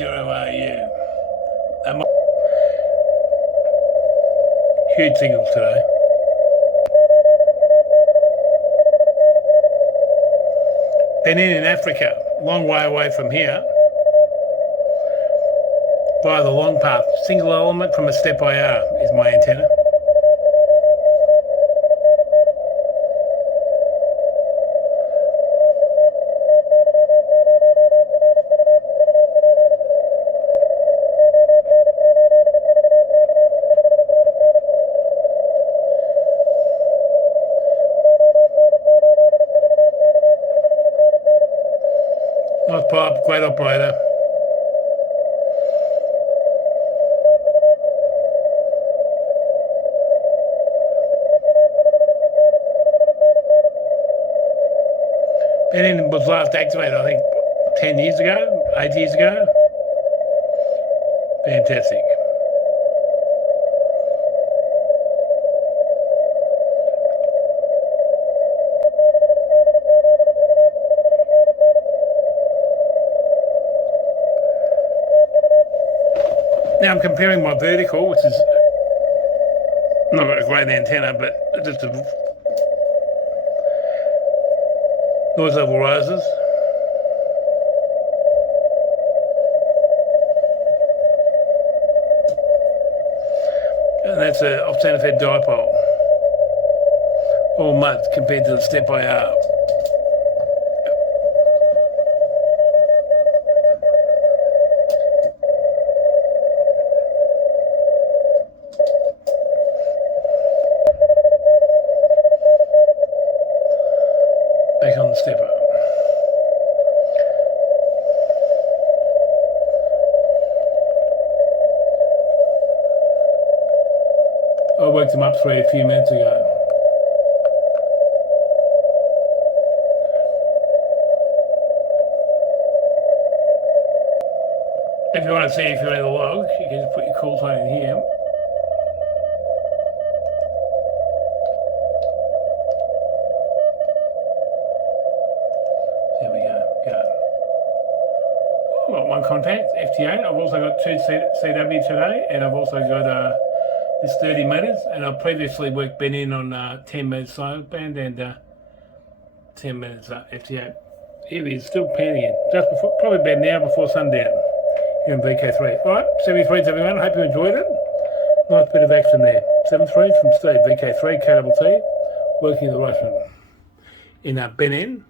vk3ktt. Huge signals today. Benin in Africa, long way away from here, via the long path. Single element from a steppir is my antenna. Nice pipe, great operator. Benin was last activated, I think, 10 years ago, 8 years ago. Fantastic. Now I'm comparing my vertical, which is not got a great antenna, but just a noise level rises. And that's an off-center fed dipole. All mud compared to the steppir. Back on the stepper. I worked them up through a few minutes ago. If you want to see if you're in the log, you can just put your cool tone in here. There we go. I've got one contact, FT8. I've also got two CW today, and I've also got this 30 metres, and I've previously worked Benin on 10 metres sideband and 10 metres FT8. Here he is, still panning in, just before, probably about an hour before sundown here in VK3. All right, 73s everyone, I hope you enjoyed it. Nice bit of action there. 73 from Steve, VK3ktt, working the Russian in Benin.